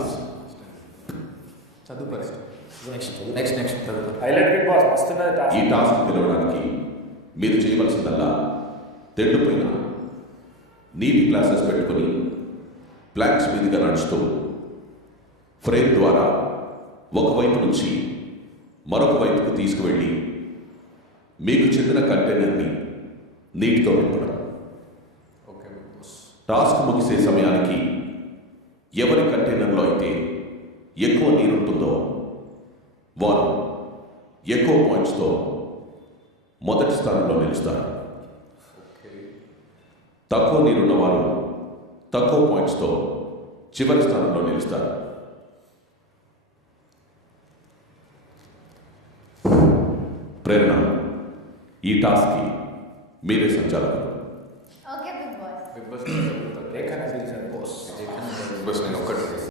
Class. చదువు first. Next చదువు. Highlight big boss వస్తున్నది టాస్క్. ఈ టాస్క్ గెలవడానికి మీరు చేయవలసిందల్లా తెడ్డుపైన నీటి గ్లాసెస్ పెట్టుకుని ప్లాంక్స్ మీదుగా నడుస్తూ ఫ్రేమ్ ద్వారా ఒకవైపు నుంచి మరొక వైపుకు తీసుకువెళ్ళి మీకు చెందిన కంటైనర్ని నీటితో నింపడం. టాస్క్ ముగిసే సమయానికి ఎవరి కంటైనర్లో అయితే ఎక్కువ నీరుంటుందో వారు ఎక్కువ పాయింట్స్తో మొదటి స్థానంలో నిలుస్తారు. తక్కువ నీరున్న వారు తక్కువ పాయింట్స్తో చివరి స్థానంలో నిలుస్తారు. ప్రేరణ, ఈ టాస్క్కి మీరే సంచాలకులు.